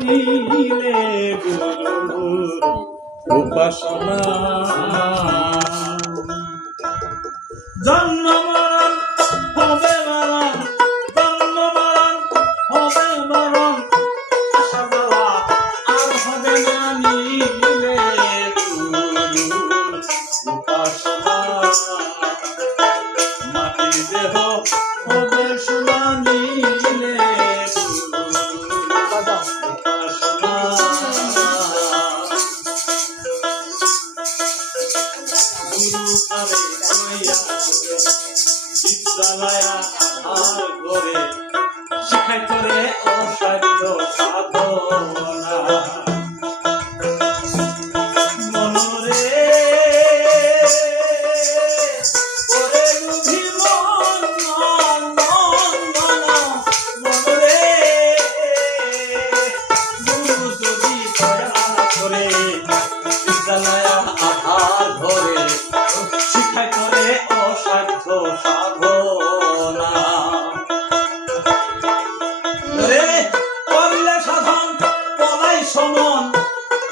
নিলে গুরুর উপাসনা জন্ম মরণ হবে মরণ জন্ম মরণ হবে মরণ আশা যাওয়া আর হবে না নিলে গুরুর উপাসনা মাটির দেহ হবে সোনা নিলে বিদ্যালয়া আধার করে শিখাই করে অসাধ্য সাধনা মনরে করে লুভি মন মনরে গুরু যদি দয়া করে বিদ্যালয়া আধার ধরে শিখাই করে অসাধ্য সাধনা করলে সাধন তলাই সমন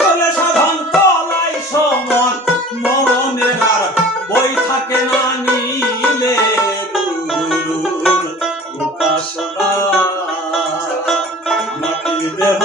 করলে সাধন তলাই সমন মরণের আর বই থাকে না নিলে গুরুর উপাসনা মাটির দেহ